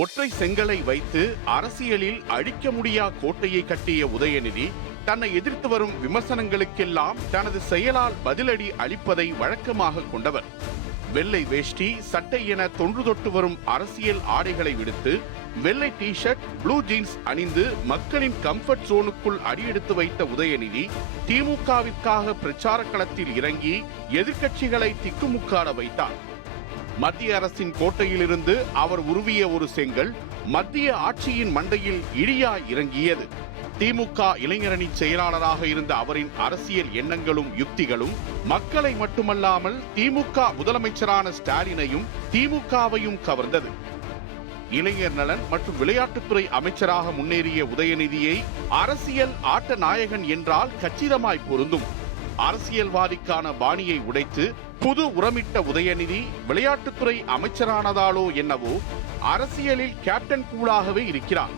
ஒற்றை செங்கலை வைத்து அரசியலில் அழிக்க முடியா கோட்டையை கட்டிய உதயநிதி தன்னை எதிர்த்து வரும் விமர்சனங்களுக்கெல்லாம் தனது செயலால் பதிலடி அளிப்பதை வழக்கமாக கொண்டவர். வெள்ளை வேஷ்டி, சட்டை என தொன்று தொட்டு வரும் அரசியல் ஆடைகளை விடுத்து வெள்ளை டி ஷர்ட், ப்ளூ ஜீன்ஸ் அணிந்து மக்களின் கம்ஃபர்ட் ஜோனுக்குள் அடியெடுத்து வைத்த உதயநிதி திமுகவிற்காக பிரச்சார களத்தில் இறங்கி எதிர்க்கட்சிகளை திக்குமுக்காட வைத்தார். மத்திய அரசின் கோட்டையிலிருந்து அவர் உருவிய ஒரு செங்கல் மத்திய ஆட்சியின் மண்டையில் இடியாய் இறங்கியது. திமுக இளைஞரணி செயலாளராக இருந்த அவரின் அரசியல் எண்ணங்களும் யுக்திகளும் மக்களை மட்டுமல்லாமல் திமுக முதலமைச்சரான ஸ்டாலினையும் திமுகவையும் கவர்ந்தது. இளைஞர் நலன் மற்றும் விளையாட்டுத்துறை அமைச்சராக முன்னேறிய உதயநிதியை அரசியல் ஆட்ட நாயகன் என்றால் கச்சிதமாய் பொருந்தும். அரசியல்வாதிக்கான பாணியை உடைத்து புது உரமிட்ட உதயநிதி விளையாட்டுத்துறை அமைச்சரானதாலோ என்னவோ அரசியலில் கேப்டன் கூலாகவே இருக்கிறார்.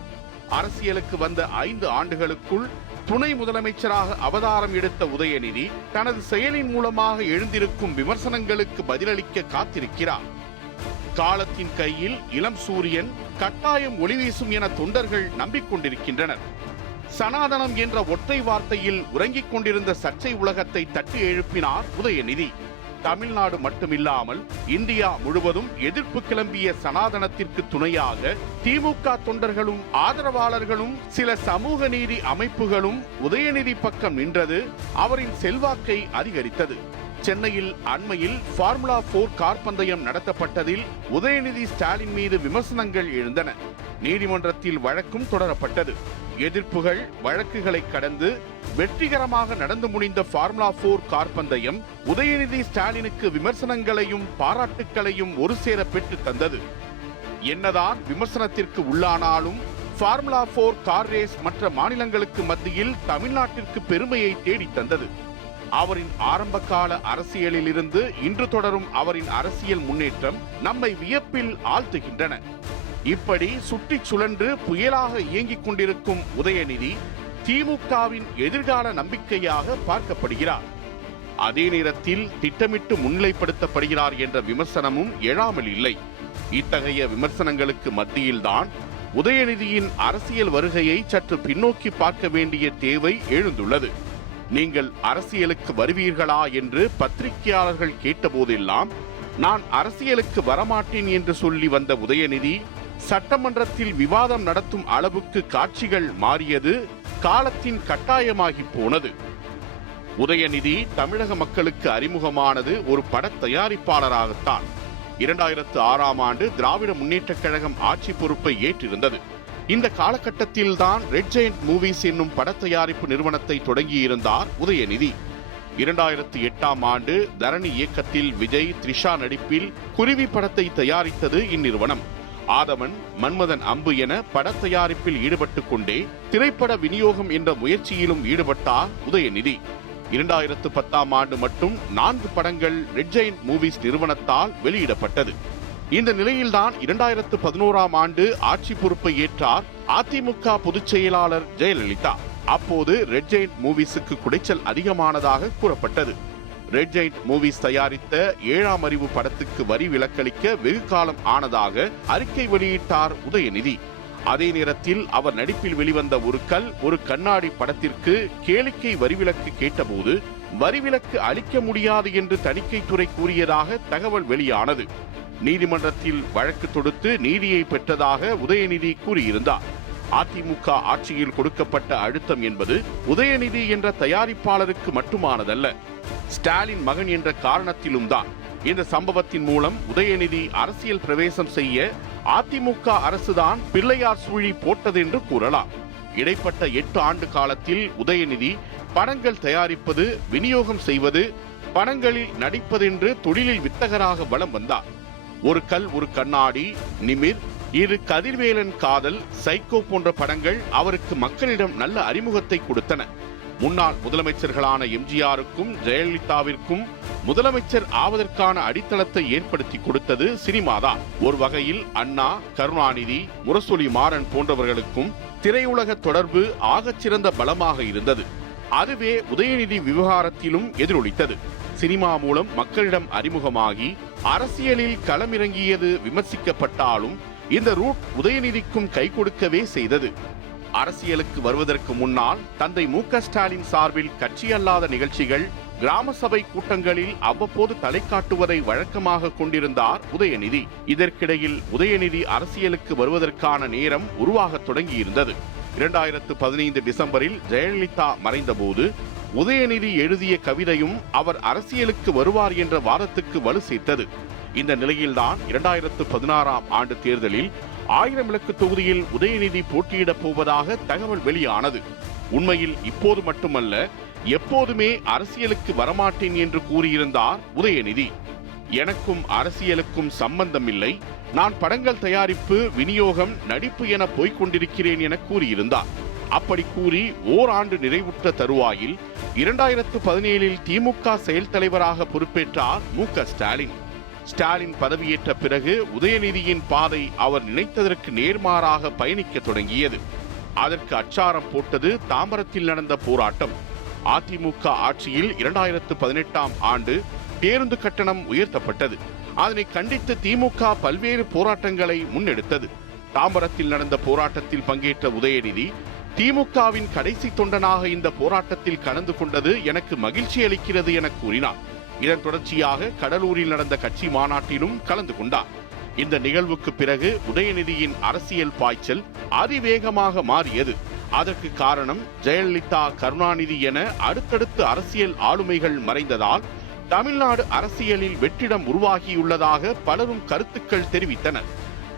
அரசியலுக்கு வந்த 5 ஆண்டுகளுக்குள் துணை முதலமைச்சராக அவதாரம் எடுத்த உதயநிதி தனது செயலின் மூலமாக எழுந்திருக்கும் விமர்சனங்களுக்கு பதிலளிக்க காத்திருக்கிறார். காலத்தின் கையில் இளம் சூரியன் கட்டாயம் ஒளி வீசும் என தொண்டர்கள் நம்பிக்கொண்டிருக்கின்றனர். சனாதனம் என்ற ஒற்றை வார்த்தையில் உறங்கிக் கொண்டிருந்த சர்ச்சை உலகத்தை தட்டி எழுப்பினார் உதயநிதி. தமிழ்நாடு மட்டுமில்லாமல் இந்தியா முழுவதும் எதிர்ப்பு கிளம்பிய சனாதனத்திற்கு துணையாக திமுக தொண்டர்களும் ஆதரவாளர்களும் சில சமூக நீதி அமைப்புகளும் உதயநிதி பக்கம் நின்றது அவரின் செல்வாக்கை அதிகரித்தது. சென்னையில் அண்மையில் ஃபார்முலா 4 கார் பந்தயம் நடத்தப்பட்டதில் உதயநிதி ஸ்டாலின் மீது விமர்சனங்கள் எழுந்தன. நீதிமன்றத்தில் வழக்கும் தொடரப்பட்டது. எதிர்ப்புகள் வழக்குகளை கடந்து வெற்றிகரமாக நடந்து முடிந்த ஃபார்முலா 4 கார் பந்தயம் உதயநிதி ஸ்டாலினுக்கு விமர்சனங்களையும் பாராட்டுக்களையும் ஒரு சேர பெற்று தந்தது. என்னதான் விமர்சனத்திற்கு உள்ளானாலும் ஃபார்முலா 4 கார் ரேஸ் மற்ற மாநிலங்களுக்கு மத்தியில் தமிழ்நாட்டிற்கு பெருமையை தேடி தந்தது. அவரின் ஆரம்ப கால அரசியலில் இருந்து இன்று தொடரும் அவரின் அரசியல் முன்னேற்றம் நம்மை வியப்பில் ஆழ்த்துகின்றன. இப்படி சுற்றி சுழன்று புயலாக இயங்கிக் கொண்டிருக்கும் உதயநிதி திமுகவின் எதிர்கால நம்பிக்கையாக பார்க்கப்படுகிறார். அதே நேரத்தில் திட்டமிட்டு முன்னிலைப்படுத்தப்படுகிறார் என்ற விமர்சனமும் எழாமல் இல்லை. இத்தகைய விமர்சனங்களுக்கு மத்தியில்தான் உதயநிதியின் அரசியல் வருகையை சற்று பின்னோக்கி பார்க்க வேண்டிய தேவை எழுந்துள்ளது. நீங்கள் அரசியலுக்கு வருவீர்களா என்று பத்திரிகையாளர்கள் கேட்டபோதெல்லாம் நான் அரசியலுக்கு வரமாட்டேன் என்று சொல்லி வந்த உதயநிதி சட்டமன்றத்தில் விவாதம் நடத்தும் அளவுக்கு காட்சிகள் மாறியது காலத்தின் கட்டாயமாகி போனது. உதயநிதி தமிழக மக்களுக்கு அறிமுகமானது ஒரு பட தயாரிப்பாளராகத்தான். 2006ஆம் ஆண்டு திராவிட முன்னேற்றக் கழகம் ஆட்சி பொறுப்பை ஏற்றிருந்தது. இந்த காலகட்டத்தில் தான் ரெட் ஜெயண்ட் மூவிஸ் என்னும் பட தயாரிப்பு நிறுவனத்தை தொடங்கியிருந்தார் உதயநிதி. 2008ஆம் ஆண்டு தரணி இயக்கத்தில் விஜய், த்ரிஷா நடிப்பில் குருவி படத்தை தயாரித்தது இந்நிறுவனம். ஆதவன், மன்மதன் அம்பு என பட தயாரிப்பில் ஈடுபட்டுக் கொண்டே திரைப்பட விநியோகம் என்ற முயற்சியிலும் ஈடுபட்டார் உதயநிதி. 2010ஆம் ஆண்டு மட்டும் 4 படங்கள் ரெட் ஜெயண்ட் மூவிஸ் நிறுவனத்தால் வெளியிடப்பட்டது. இந்த நிலையில்தான் 2011ஆம் ஆண்டு ஆட்சி பொறுப்பை ஏற்றார் அதிமுக பொதுச் செயலாளர் ஜெயலலிதா. அப்போது ரெட் ஜெயண்ட் மூவிஸுக்கு குடைச்சல் அதிகமானதாக கூறப்பட்டது. ரெட் ஜெயண்ட் மூவிஸ் தயாரித்த 7ஆம் அறிவு படத்துக்கு வரி விலக்களிக்க வெகு காலம் ஆனதாக அறிக்கை வெளியிட்டார் உதயநிதி. அதே நேரத்தில் அவர் நடிப்பில் வெளிவந்த ஒரு கல் ஒரு கண்ணாடி படத்திற்கு கேளிக்கை வரிவிலக்கு கேட்டபோது வரிவிலக்கு அளிக்க முடியாது என்று தணிக்கைத்துறை கூறியதாக தகவல் வெளியானது. நீதிமன்றத்தில் வழக்கு தொடுத்து நீதியை பெற்றதாக உதயநிதி கூறியிருந்தார். அதிமுக ஆட்சியில் கொடுக்கப்பட்ட அழுத்தம் என்பது உதயநிதி என்ற தயாரிப்பாளருக்கு மட்டுமானதல்ல, ஸ்டாலின் மகன் என்ற காரணத்திலும் தான். இந்த சம்பவத்தின் மூலம் உதயநிதி அரசியல் பிரவேசம் செய்ய அதிமுக அரசுதான் பிள்ளையார் சூழி போட்டது என்று கூறலாம். இடைப்பட்ட 8 ஆண்டு காலத்தில் உதயநிதி படங்கள் தயாரிப்பது, விநியோகம் செய்வது, படங்களில் நடிப்பதென்று தொழிலில் வித்தகராக வலம் வந்தார். ஒரு கல் ஒரு கண்ணாடி, நிமிர், இரு கதிர்வேலன் காதல், சைக்கோ போன்ற படங்கள் அவருக்கு மக்களிடம் நல்ல அறிமுகத்தை கொடுத்தன. முன்னாள் முதலமைச்சர்களான எம்ஜிஆருக்கும் ஜெயலலிதாவிற்கும் முதலமைச்சர் ஆவதற்கான அடித்தளத்தை ஏற்படுத்தி கொடுத்தது சினிமாதான். ஒரு வகையில் அண்ணா, கருணாநிதி, முரசொலி மாறன் போன்றவர்களுக்கும் திரையுலக தொடர்பு ஆகச்சிறந்த பலமாக இருந்தது. அதுவே உதயநிதி விவகாரத்திலும் எதிரொலித்தது. சினிமா மூலம் மக்களிடம் அறிமுகமாகி அரசியலில் களமிறங்கியது விமர்சிக்கப்பட்டாலும் இந்த ரூட் உதயநிதிக்கும் கை கொடுக்கவே செய்தது. அரசியலுக்கு வருவதற்கு முன்னால் தந்தை மு.க. ஸ்டாலின் சார்பில் கட்சி அல்லாத நிகழ்ச்சிகள், கிராம சபை கூட்டங்களில் அவ்வப்போது தலை காட்டுவதை வழக்கமாக கொண்டிருந்தார் உதயநிதி. இதற்கிடையில் உதயநிதி அரசியலுக்கு வருவதற்கான நேரம் உருவாக தொடங்கியிருந்தது. 2015 டிசம்பரில் ஜெயலலிதா மறைந்தபோது உதயநிதி எழுதிய கவிதையும் அவர் அரசியலுக்கு வருவார் என்ற வாதத்துக்கு வலு சேர்த்தது. இந்த நிலையில்தான் 2016ஆம் ஆண்டு தேர்தலில் 1000 விளக்கு தொகுதியில் உதயநிதி போட்டியிடப் போவதாக தகவல் வெளியானது. உண்மையில் இப்போது மட்டுமல்ல, எப்போதுமே அரசியலுக்கு வரமாட்டேன் என்று கூறியிருந்தார் உதயநிதி. எனக்கும் அரசியலுக்கும் சம்பந்தம் இல்லை, நான் படங்கள் தயாரிப்பு, விநியோகம், நடிப்பு என போய்கொண்டிருக்கிறேன் என கூறியிருந்தார். அப்படி கூறி ஓராண்டு நிறைவுற்ற தருவாயில் 2017இல் திமுக செயல் தலைவராக பொறுப்பேற்றார் மு.க. ஸ்டாலின். ஸ்டாலின் பதவியேற்ற பிறகு உதயநிதியின் பாதை அவர் நினைத்ததற்கு நேர்மாறாக பயணிக்க தொடங்கியது. அதற்கு அச்சாரம் போட்டது தாம்பரத்தில் நடந்த போராட்டம். அதிமுக ஆட்சியில் 2018ஆம் ஆண்டு பேருந்து கட்டணம் உயர்த்தப்பட்டது. அதனை கண்டித்து திமுக பல்வேறு போராட்டங்களை முன்னெடுத்தது. தாம்பரத்தில் நடந்த போராட்டத்தில் பங்கேற்ற உதயநிதி, திமுகவின் கடைசி தொண்டனாக இந்த போராட்டத்தில் கலந்து கொண்டது எனக்கு மகிழ்ச்சி அளிக்கிறது என கூறினார். இதன் தொடர்ச்சியாக கடலூரில் நடந்த கட்சி மாநாட்டிலும் கலந்து கொண்டார். இந்த நிகழ்வுக்கு பிறகு உதயநிதியின் அரசியல் பாய்ச்சல் அதிவேகமாக மாறியது. அதற்கு காரணம் ஜெயலலிதா, கருணாநிதி என அடுத்தடுத்து அரசியல் ஆளுமைகள் மறைந்ததால் தமிழ்நாடு அரசியலில் வெற்றிடம் உருவாகியுள்ளதாக பலரும் கருத்துக்கள் தெரிவித்தனர்.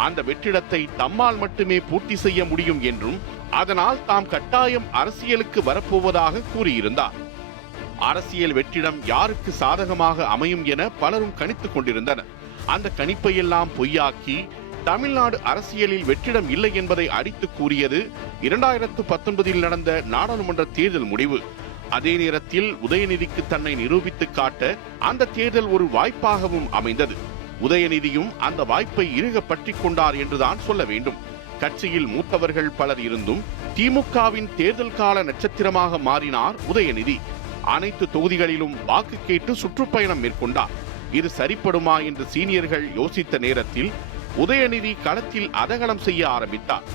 அந்த வெற்றிடத்தை தம்மால் மட்டுமே பூர்த்தி செய்ய முடியும் என்றும், அதனால் தாம் கட்டாயம் அரசியலுக்கு வரப்போவதாக கூறியிருந்தார். அரசியல் வெற்றிடம் யாருக்கு சாதகமாக அமையும் என பலரும் கணித்துக் கொண்டிருந்தனர். அந்த கணிப்பையெல்லாம் பொய்யாக்கி தமிழ்நாடு அரசியலில் வெற்றிடம் இல்லை என்பதை அடித்து கூறியது 2019இல் நடந்த நாடாளுமன்ற தேர்தல் முடிவு. அதே நேரத்தில் உதயநிதிக்கு தன்னை நிரூபித்து காட்ட அந்த தேர்தல் ஒரு வாய்ப்பாகவும் அமைந்தது. உதயநிதியும் அந்த வாய்ப்பை இறுக பற்றிக் கொண்டார் என்றுதான் சொல்ல வேண்டும். கட்சியில் மூத்தவர்கள் பலர் இருந்தும் திமுகவின் தேர்தல் கால நட்சத்திரமாக மாறினார் உதயநிதி. அனைத்து தொகுதிகளிலும் வாக்கு கேட்டு சுற்றுப்பயணம் மேற்கொண்டார். இது சரிப்படுமா என்று சீனியர்கள் யோசித்த நேரத்தில் உதயநிதி களத்தில் அதகலம் செய்ய ஆரம்பித்தார்.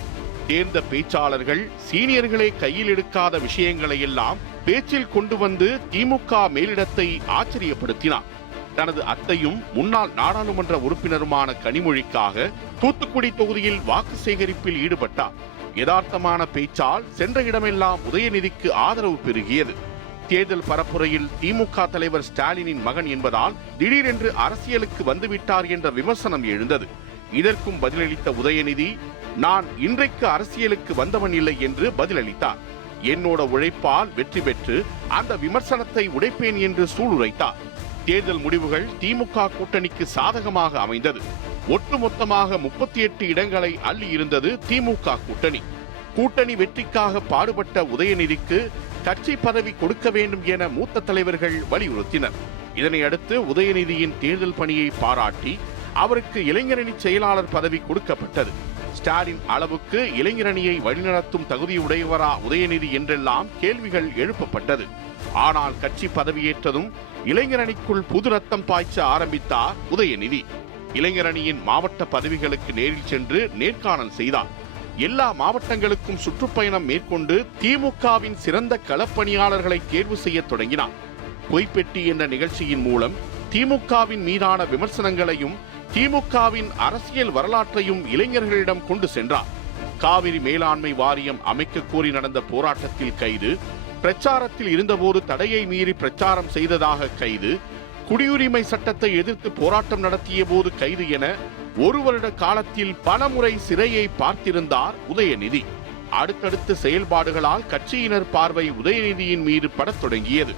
தேர்ந்த பேச்சாளர்கள் சீனியர்களை கையில் எடுக்காத விஷயங்களை எல்லாம் பேச்சில் கொண்டு வந்து திமுக மேலிடத்தை ஆச்சரியப்படுத்தினார். தனது அத்தையும் முன்னாள் நாடாளுமன்ற உறுப்பினருமான கனிமொழிக்காக தூத்துக்குடி தொகுதியில் வாக்கு சேகரிப்பில் ஈடுபட்டார். யதார்த்தமான பேச்சால் சென்ற இடமெல்லாம் உதயநிதிக்கு ஆதரவு பெருகியது. தேர்தல் பரப்புரையில் திமுக தலைவர் ஸ்டாலினின் மகன் என்பதால் திடீரென்று அரசியலுக்கு வந்துவிட்டார் என்ற விமர்சனம் எழுந்தது. இதற்கும் பதிலளித்த உதயநிதி, நான் இன்றைக்கு அரசியலுக்கு வந்தவன் இல்லை என்று பதிலளித்தார். என்னோட உழைப்பால் வெற்றி பெற்று அந்த விமர்சனத்தை உடைப்பேன் என்று சூளுரைத்தார். தேர்தல் முடிவுகள் திமுக கூட்டணிக்கு சாதகமாக அமைந்தது. ஒட்டுமொத்தமாக 38 இடங்களை அள்ளி இருந்தது திமுக கூட்டணி. கூட்டணி வெற்றிக்காக பாடுபட்ட உதயநிதிக்கு கட்சி பதவி கொடுக்க வேண்டும் என மூத்த தலைவர்கள் வலியுறுத்தினர். இதனை அடுத்து உதயநிதியின் தேர்தல் பணியை பாராட்டி அவருக்கு இளைஞரணி செயலாளர் பதவி கொடுக்கப்பட்டது. ஸ்டாலின் அளவுக்கு இளைஞரணியை வழிநடத்தும் தகுதியுடையவரா உதயநிதி என்றெல்லாம் கேள்விகள் எழுப்பப்பட்டது. ஆனால் கட்சி பதவியேற்றதும் இளைஞரணிக்குள் புது ரத்தம் பாய்ச்ச ஆரம்பித்தார் உதயநிதி. இளைஞரணியின் மாவட்ட பதவிகளுக்கு நேரில் சென்று நேர்காணல் செய்தார். எல்லா மாவட்டங்களுக்கும் சுற்றுப்பயணம் மேற்கொண்டு திமுகவின் சிறந்த களப்பணியாளர்களை தேர்வு செய்ய தொடங்கினார். பொய்ப்பெட்டி என்ற நிகழ்ச்சியின் மூலம் திமுகவின் மீதான விமர்சனங்களையும் திமுகவின் அரசியல் வரலாற்றையும் இளைஞர்களிடம் கொண்டு சென்றார். காவிரி மேலாண்மை வாரியம் அமைக்க கோரி நடந்த போராட்டத்தில் கைது, பிரச்சாரத்தில் இருந்தபோது தடையை மீறி பிரச்சாரம் செய்ததாக கைது, குடியுரிமை சட்டத்தை எதிர்த்து போராட்டம் நடத்திய போது கைது என 1 வருட காலத்தில் பலமுறை சிறையை பார்த்திருந்தார் உதயநிதி. அடுத்தடுத்த செயல்பாடுகளால் கட்சியினர் பார்வை உதயநிதியின் மீது படத் தொடங்கியது.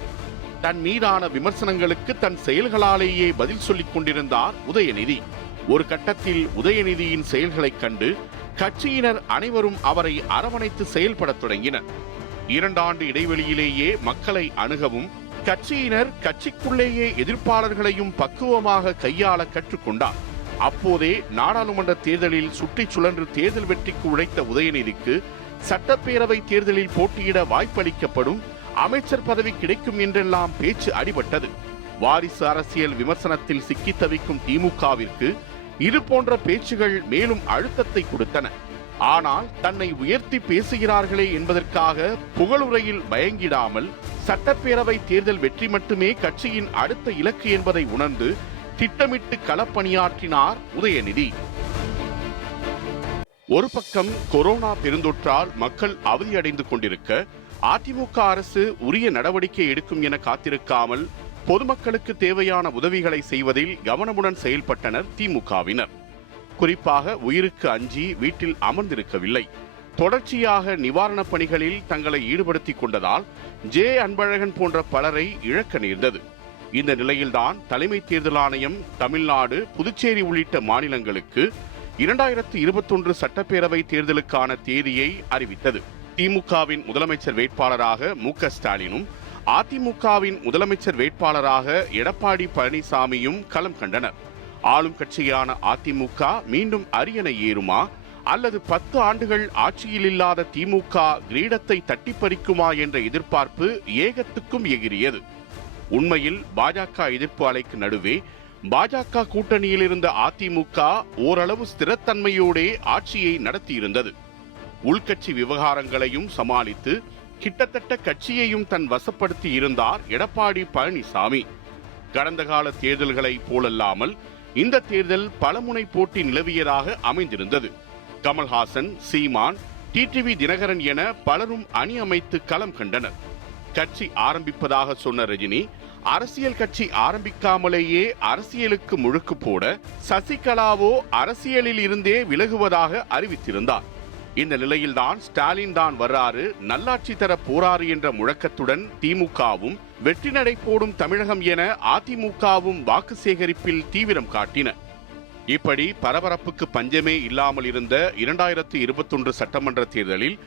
தன் மீதான விமர்சனங்களுக்கு தன் செயல்களாலேயே பதில் சொல்லிக் கொண்டிருந்தார் உதயநிதி. ஒரு கட்டத்தில் உதயநிதியின் செயல்களைக் கண்டு கட்சியினர் அனைவரும் அவரை அரவணைத்து செயல்படத் தொடங்கினர். 2 ஆண்டு இடைவெளியிலேயே மக்களை அணுகவும் கட்சியினர் கட்சிக்குள்ளேயே எதிர்ப்பாளர்களையும் பக்குவமாக கையாள கற்றுக்கொண்டார். அப்போதே நாடாளுமன்ற தேர்தலில் சுற்றிச் சுழன்று தேர்தல் வெற்றிக்கு உழைத்த உதயநிதிக்கு சட்டப்பேரவை தேர்தலில் போட்டியிட வாய்ப்பளிக்கப்படும், அமைச்சர் பதவி கிடைக்கும் என்றெல்லாம் பேச்சு அடிபட்டது. வாரிசு அரசியல் விமர்சனத்தில் சிக்கி தவிக்கும் திமுகவிற்கு இது போன்ற பேச்சுகள் மேலும் அழுத்தத்தை கொடுத்தன. ஆனால் தன்னை உயர்த்தி பேசுகிறார்களே என்பதற்காக புகழுரையில் பயங்கிடாமல் சட்டப்பேரவை தேர்தல் வெற்றி மட்டுமே கட்சியின் அடுத்த இலக்கு என்பதை உணர்ந்து திட்டமிட்டு களப்பணியாற்றினார் உதயநிதி. ஒரு பக்கம் கொரோனா பெருந்தொற்றால் மக்கள் அவதியடைந்து கொண்டிருக்க அதிமுக அரசு உரிய நடவடிக்கை எடுக்கும் என காத்திருக்காமல் பொதுமக்களுக்கு தேவையான உதவிகளை செய்வதில் கவனமுடன் செயல்பட்டனர் திமுகவினர். குறிப்பாக உயிருக்கு அஞ்சி வீட்டில் அமர்ந்திருக்கவில்லை. தொடர்ச்சியாக நிவாரணப் பணிகளில் தங்களை ஈடுபடுத்திக் கொண்டதால் அன்பழகன் போன்ற பலரை இழக்க நேர்ந்தது. இந்த நிலையில்தான் தலைமை தேர்தல் ஆணையம் தமிழ்நாடு, புதுச்சேரி உள்ளிட்ட மாநிலங்களுக்கு 2021 சட்டப்பேரவை தேர்தலுக்கான தேதியை அறிவித்தது. திமுகவின் முதலமைச்சர் வேட்பாளராக மு.க. ஸ்டாலினும் அதிமுகவின் முதலமைச்சர் வேட்பாளராக எடப்பாடி பழனிசாமியும் களம் கண்டனர். ஆளும் கட்சியான அதிமுக மீண்டும் அரியணை ஏறுமா அல்லது 10 ஆண்டுகள் ஆட்சியில் இல்லாத திமுக கிரீடத்தை தட்டி பறிக்குமா என்ற எதிர்பார்ப்பு ஏகத்துக்கும் எகிரியது. உண்மையில் பாஜக எதிர்ப்பு அலைக்கு நடுவே பாஜக கூட்டணியில் இருந்த அதிமுக ஓரளவு ஸ்திரத்தன்மையோடே ஆட்சியை நடத்தியிருந்தது. உள்கட்சி விவகாரங்களையும் சமாளித்து கிட்டத்தட்ட கட்சியையும் தன் வசப்படுத்தி இருந்தார் எடப்பாடி பழனிசாமி. கடந்த கால தேர்தல்களை போலல்லாமல் இந்த தேர்தல் பலமுனை போட்டி நிலவியதாக அமைந்திருந்தது. கமல்ஹாசன், சீமான், டிடிவி தினகரன் என பலரும் அணி அமைத்து களம் கண்டனர். கட்சி ஆரம்பிப்பதாக சொன்ன ரஜினி அரசியல் கட்சி ஆரம்பிக்காமலேயே அரசியலுக்கு முழுக்கு போட சசிகலாவோ அரசியலில் இருந்தே விலகுவதாக அறிவித்திருந்தார். இந்த நிலையில்தான் ஸ்டாலின் தான் வர்றாரு, நல்லாட்சி தர போராறு என்ற முழக்கத்துடன் திமுகவும் வெற்றி நடை போடும் தமிழகம் என அதிமுகவும் வாக்கு சேகரிப்பில் தீவிரம் காட்டின. இப்படி பரபரப்புக்கு பஞ்சமே இல்லாமல் இருந்த 2021 சட்டமன்ற தேர்தலில்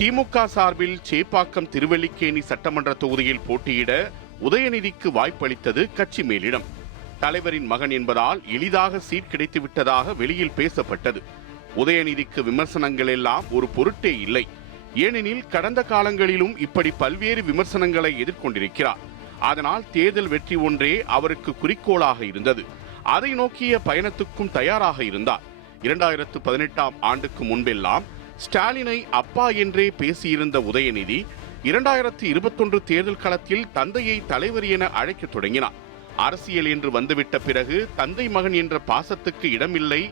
திமுக சார்பில் சேப்பாக்கம் திருவல்லிக்கேணி சட்டமன்ற தொகுதியில் போட்டியிட உதயநிதிக்கு வாய்ப்பளித்தது கட்சி மேலிடம். தலைவரின் மகன் என்பதால் எளிதாக சீட் கிடைத்துவிட்டதாக வெளியில் பேசப்பட்டது. உதயநிதிக்கு விமர்சனங்கள் எல்லாம் ஒரு பொருட்டே இல்லை. ஏனெனில் கடந்த காலங்களிலும் இப்படி பல்வேறு விமர்சனங்களை எதிர்கொண்டிருக்கிறார். அதனால் தேர்தல் வெற்றி ஒன்றே அவருக்கு குறிக்கோளாக இருந்தது. அதை நோக்கிய பயணத்துக்கும் தயாராக இருந்தார். 2018ஆம் ஆண்டுக்கு முன்பெல்லாம் ஸ்டாலினை அப்பா என்றே பேசியிருந்த உதயநிதி 2021 தேர்தல் களத்தில் தந்தையை தலைவர் என அழைக்க தொடங்கினார். அரசியல் என்று வந்துவிட்ட பிறகு தந்தை மகன் என்ற பாசத்துக்கு இடமில்லை,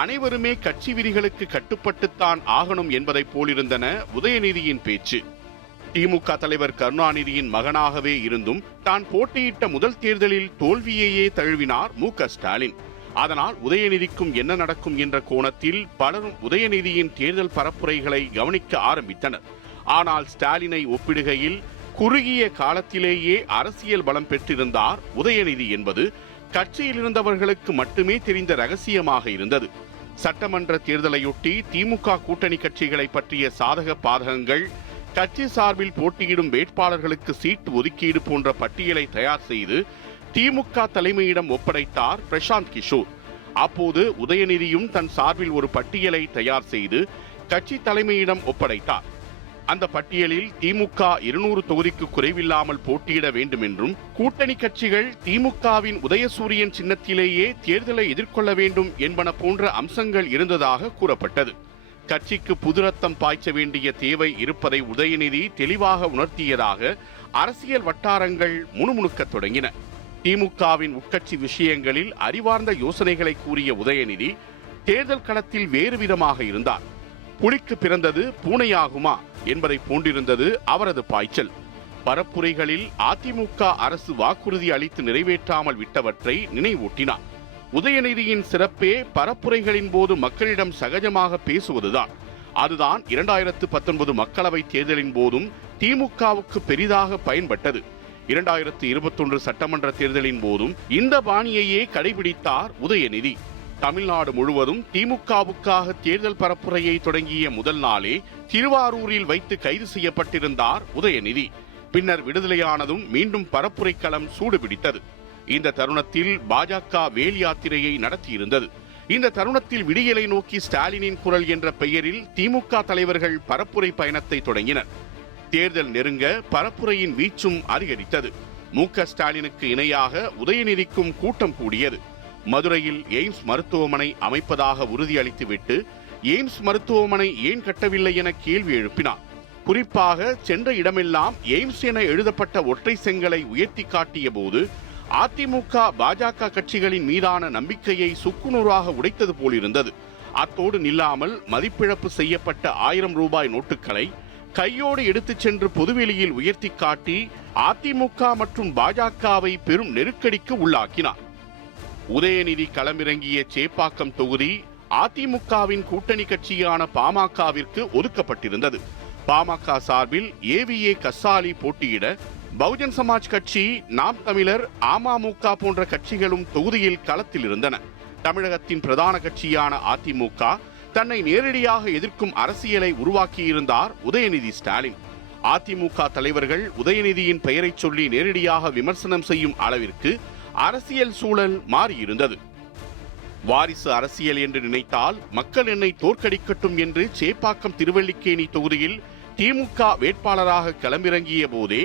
அனைவருமே கட்சி விதிகளுக்கு கட்டுப்பட்டுத்தான் ஆகணும் என்பதை போலிருந்தன உதயநிதியின் பேச்சு. திமுக தலைவர் கருணாநிதியின் மகனாகவே இருந்தும் தான் போட்டியிட்ட முதல் தேர்தலில் தோல்வியையே தழுவினார் மு.க. ஸ்டாலின். அதனால் உதயநிதிக்கும் என்ன நடக்கும் என்ற கோணத்தில் பலரும் உதயநிதியின் தேர்தல் பரப்புரைகளை கவனிக்க ஆரம்பித்தனர். ஆனால் ஸ்டாலினை ஒப்பிடுகையில் குறுகிய காலத்திலேயே அரசியல் பலம் பெற்றிருந்தார் உதயநிதி என்பது கட்சியில் இருந்தவர்களுக்கு மட்டுமே தெரிந்த ரகசியமாக இருந்தது. சட்டமன்ற தேர்தலையொட்டி திமுக கூட்டணி கட்சிகளை பற்றிய சாதக பாதகங்கள், கட்சி சார்பில் போட்டியிடும் வேட்பாளர்களுக்கு சீட்டு ஒதுக்கீடு போன்ற பட்டியலை தயார் செய்து திமுக தலைமையிடம் ஒப்படைத்தார் பிரசாந்த் கிஷோர். அப்போது உதயநிதியும் தன் சார்பில் ஒரு பட்டியலை தயார் செய்து கட்சி தலைமையிடம் ஒப்படைத்தார். அந்த பட்டியலில் திமுக 200 தொகுதிக்கு குறைவில்லாமல் போட்டியிட வேண்டும் என்றும் கூட்டணி கட்சிகள் திமுகவின் உதயசூரியன் சின்னத்திலேயே தேர்தலை எதிர்கொள்ள வேண்டும் என்பன போன்ற அம்சங்கள் இருந்ததாக கூறப்பட்டது. கட்சிக்கு புது ரத்தம் பாய்ச்ச வேண்டிய தேவை இருப்பதை உதயநிதி தெளிவாக உணர்த்தியதாக அரசியல் வட்டாரங்கள் முணுமுணுக்கத் தொடங்கின. திமுகவின் உட்கட்சி விஷயங்களில் அறிவார்ந்த யோசனைகளை கூறிய உதயநிதி தேர்தல் களத்தில் வேறு விதமாக இருந்தார். புலிக்கு பிறந்தது பூனையாகுமா என்பதை போன்றிருந்தது அவரது பாய்ச்சல். பரப்புரைகளில் அதிமுக அரசு வாக்குறுதி அளித்து நிறைவேற்றாமல் விட்டவற்றை நினைவூட்டினார். உதயநிதியின் சிறப்பே பரப்புரைகளின் போது மக்களிடம் சகஜமாக பேசுவதுதான். அதுதான் 2019 மக்களவை தேர்தலின் போதும் திமுகவுக்கு பெரிதாக பயன்பட்டது. 2021 சட்டமன்ற தேர்தலின் போதும் இந்த பாணியையே கடைபிடித்தார் உதயநிதி. தமிழ்நாடு முழுவதும் திமுகவுக்காக தேர்தல் பரப்புரையை தொடங்கிய முதல் நாளே திருவாரூரில் வைத்து கைது செய்யப்பட்டிருந்தார் உதயநிதி. பின்னர் விடுதலையானதும் மீண்டும் பரப்புரை களம் சூடுபிடித்தது. இந்த தருணத்தில் பாஜக வேல் யாத்திரையை நடத்தியிருந்தது. இந்த தருணத்தில் விடியலை நோக்கி ஸ்டாலினின் குரல் என்ற பெயரில் திமுக தலைவர்கள் பரப்புரை பயணத்தை தொடங்கினர். தேர்தல் நெருங்க பரப்புரையின் வீச்சும் அதிகரித்தது. மு.க. ஸ்டாலினுக்கு இணையாக உதயநிதிக்கும் கூட்டம் கூடியது. மதுரையில் எய்ம்ஸ் மருத்துவமனை அமைப்பதாக உறுதியளித்துவிட்டு எய்ம்ஸ் மருத்துவமனை ஏன் கட்டவில்லை என கேள்வி எழுப்பினார். குறிப்பாக சென்ற இடமெல்லாம் எய்ம்ஸ் என எழுதப்பட்ட ஒற்றை செங்கலை உயர்த்தி காட்டிய போது அதிமுக பாஜக கட்சிகளின் மீதான நம்பிக்கையை சுக்குநூறாக உடைத்தது போலிருந்தது. அத்தோடு நில்லாமல் மதிப்பிழப்பு செய்யப்பட்ட 1000 ரூபாய் நோட்டுகளை கையோடு எடுத்துச் சென்று பொதுவெளியில் உயர்த்தி காட்டி அதிமுக மற்றும் பாஜகவை பெரும் நெருக்கடிக்கு உள்ளாக்கினார். உதயநிதி களமிறங்கிய சேப்பாக்கம் தொகுதி அதிமுகவின் கூட்டணி கட்சியான பாமகவிற்கு ஒதுக்கப்பட்டிருந்தது. பாமக சார்பில் ஏவிஏ கசாலி போட்டியிட பகுஜன் சமாஜ் கட்சி, நாம் தமிழர், அமமுக போன்ற கட்சிகளும் தொகுதியில் களத்தில் இருந்தன. தமிழகத்தின் பிரதான கட்சியான அதிமுக தன்னை நேரடியாக எதிர்க்கும் அரசியலை உருவாக்கியிருந்தார் உதயநிதி ஸ்டாலின். அதிமுக தலைவர்கள் உதயநிதியின் பெயரை சொல்லி நேரடியாக விமர்சனம் செய்யும் அளவிற்கு அரசியல் சூழல் மாறியிருந்தது. வாரிசு அரசியல் என்று நினைத்தால் மக்கள் என்னை தோற்கடிக்கட்டும் என்று சேப்பாக்கம் திருவல்லிக்கேணி தொகுதியில் திமுக வேட்பாளராக களமிறங்கிய போதே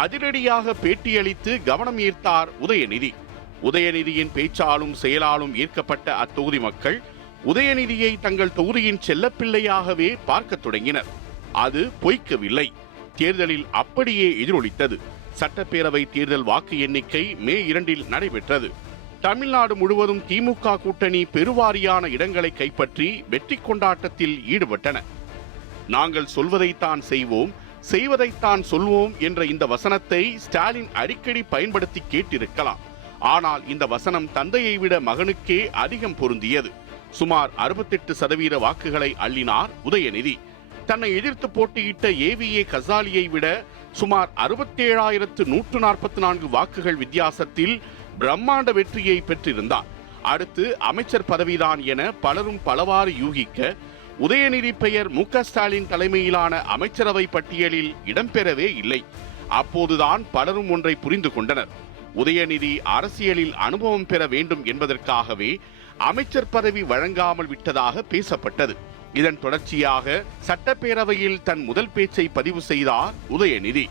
அதிரடியாக பேட்டியளித்து கவனம் ஈர்த்தார் உதயநிதி. உதயநிதியின் பேச்சாலும் செயலாலும் ஈர்க்கப்பட்ட அத்தொகுதி மக்கள் உதயநிதியை தங்கள் தொகுதியின் செல்லப்பிள்ளையாகவே பார்க்க தொடங்கினர். அது பொய்க்கவில்லை. தேர்தலில் அப்படியே எதிரொலித்தது. சட்டப்பேரவை தேர்தல் வாக்கு எண்ணிக்கை மே 2 நடைபெற்றது. தமிழ்நாடு முழுவதும் திமுக கூட்டணி பெருவாரியான இடங்களை கைப்பற்றி வெற்றி கொண்டாட்டத்தில் ஈடுபட்டன. நாங்கள் சொல்வதைத்தான் செய்வோம், செய்வதைத்தான் சொல்வோம் என்ற இந்த வசனத்தை ஸ்டாலின் அடிக்கடி பயன்படுத்தி கேட்டிருக்கலாம். ஆனால் இந்த வசனம் தந்தையை விட மகனுக்கே அதிகம் பொருந்தியது. சுமார் 68% வாக்குகளை அள்ளினார் உதயநிதி. தன்னை எதிர்த்து போட்டியிட்ட ஏவிஏ கசாலியை விட சுமார் 67,144 வாக்குகள் வித்தியாசத்தில் பிரம்மாண்ட வெற்றியை பெற்றிருந்தார். அடுத்து அமைச்சர் பதவிதான் என பலரும் பலவாறு யூகிக்க உதயநிதி பெயர் மு.க. ஸ்டாலின் தலைமையிலான அமைச்சரவை பட்டியலில் இடம்பெறவே இல்லை. அப்போதுதான் பலரும் ஒன்றை புரிந்து கொண்டனர். உதயநிதி அரசியலில் அனுபவம் பெற வேண்டும் என்பதற்காகவே அமைச்சர் பதவி வழங்காமல் விட்டதாக பேசப்பட்டது. இதன் தொடர்ச்சியாக சட்டப்பேரவையில் தன் முதல் பேச்சை பதிவு செய்தார் உதயநிதி.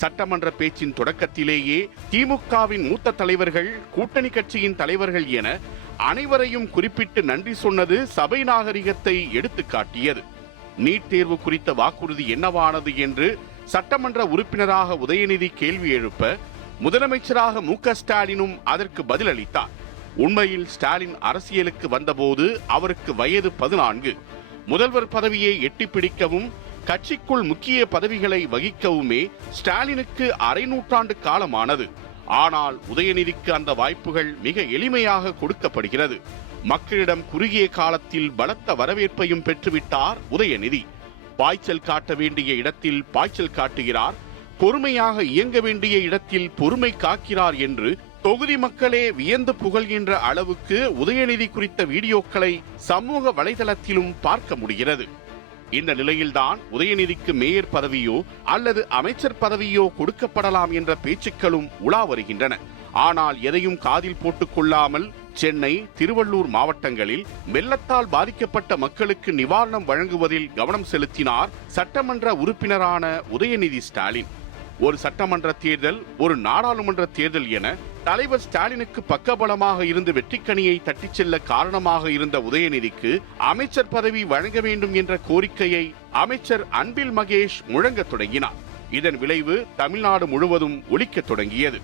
சட்டமன்ற பேச்சின் தொடக்கத்திலேயே திமுகவின் மூத்த தலைவர்கள், கூட்டணி கட்சியின் தலைவர்கள் என அனைவரையும் குறிப்பிட்டு நன்றி சொன்னது சபை நாகரிகத்தை எடுத்து காட்டியது. நீட் தேர்வு குறித்த வாக்குறுதி என்னவானது என்று சட்டமன்ற உறுப்பினராக உதயநிதி கேள்வி எழுப்ப முதலமைச்சராக மு.க. ஸ்டாலினும் அதற்கு பதிலளித்தார். உண்மையில் ஸ்டாலின் அரசியலுக்கு வந்தபோது அவருக்கு வயது 14. முதல்வர் பதவியை எட்டி பிடிக்கவும் கட்சிக்குள் முக்கிய பதவிகளை வகிக்கவுமே ஸ்டாலினுக்கு அரை நூற்றாண்டு காலமானது. ஆனால் உதயநிதிக்கு அந்த வாய்ப்புகள் மிக எளிமையாக கொடுக்கப்படுகிறது. மக்களிடம் குறுகிய காலத்தில் பலத்த வரவேற்பையும் பெற்றுவிட்டார் உதயநிதி. பாய்ச்சல் காட்ட வேண்டிய இடத்தில் பாய்ச்சல் காட்டுகிறார், பொறுமையாக இயங்க வேண்டிய இடத்தில் பொறுமை காக்கிறார் என்று தொகுதி மக்களே வியந்து புகழ்கின்ற அளவுக்கு உதயநிதி குறித்த வீடியோக்களை சமூக வலைதளத்திலும் பார்க்க முடிகிறது. இந்த நிலையில்தான் உதயநிதிக்கு மேயர் பதவியோ அல்லது அமைச்சர் பதவியோ கொடுக்கப்படலாம் என்ற பேச்சுக்களும் உலா வருகின்றன. ஆனால் எதையும் காதில் போட்டுக் கொள்ளாமல் சென்னை, திருவள்ளூர் மாவட்டங்களில் வெள்ளத்தால் பாதிக்கப்பட்ட மக்களுக்கு நிவாரணம் வழங்குவதில் கவனம் செலுத்தினார் சட்டமன்ற உறுப்பினரான உதயநிதி ஸ்டாலின். ஒரு சட்டமன்ற தேர்தல், ஒரு நாடாளுமன்ற தேர்தல் என தலைவர் ஸ்டாலினுக்கு பக்கபலமாக இருந்து வெற்றிக்கனியை தட்டிச் செல்ல காரணமாக இருந்த உதயநிதிக்கு அமைச்சர் பதவி வழங்க வேண்டும் என்ற கோரிக்கையை அமைச்சர் அன்பில் மகேஷ் முழங்க தொடங்கினார். இதன் விளைவு தமிழ்நாடு முழுவதும் ஒலிக்க தொடங்கியது.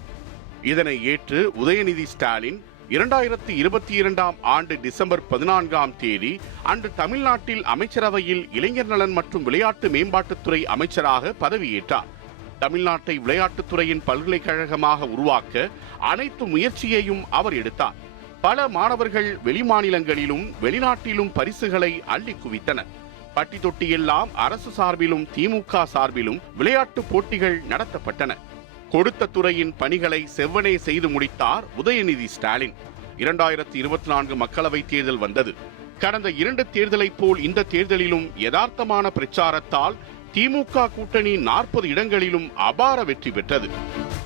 இதனை ஏற்று உதயநிதி ஸ்டாலின் 2022 ஆண்டு டிசம்பர் 14 அன்று தமிழ்நாட்டில் அமைச்சரவையில் இளைஞர் நலன் மற்றும் விளையாட்டு மேம்பாட்டுத்துறை அமைச்சராக பதவியேற்றார். தமிழ்நாட்டை விளையாட்டுத்துறையின் பல்கலைக்கழகமாக உருவாக்க அனைத்து முயற்சியையும் அவர் எடுத்தார். பல மாணவர்கள் வெளிமாநிலங்களிலும் வெளிநாட்டிலும் பரிசுகளை அள்ளி குவித்தனர். பட்டி தொட்டியெல்லாம் அரசு சார்பிலும் திமுக சார்பிலும் விளையாட்டு போட்டிகள் நடத்தப்பட்டன. கொடுத்த துறையின் பணிகளை செவ்வனே செய்து முடித்தார் உதயநிதி ஸ்டாலின். 2024 மக்களவை தேர்தல் வந்தது. கடந்த 2 தேர்தலைப் போல் இந்த தேர்தலிலும் யதார்த்தமான பிரச்சாரத்தால் திமுக கூட்டணி 40 இடங்களிலும் அபார வெற்றி பெற்றது.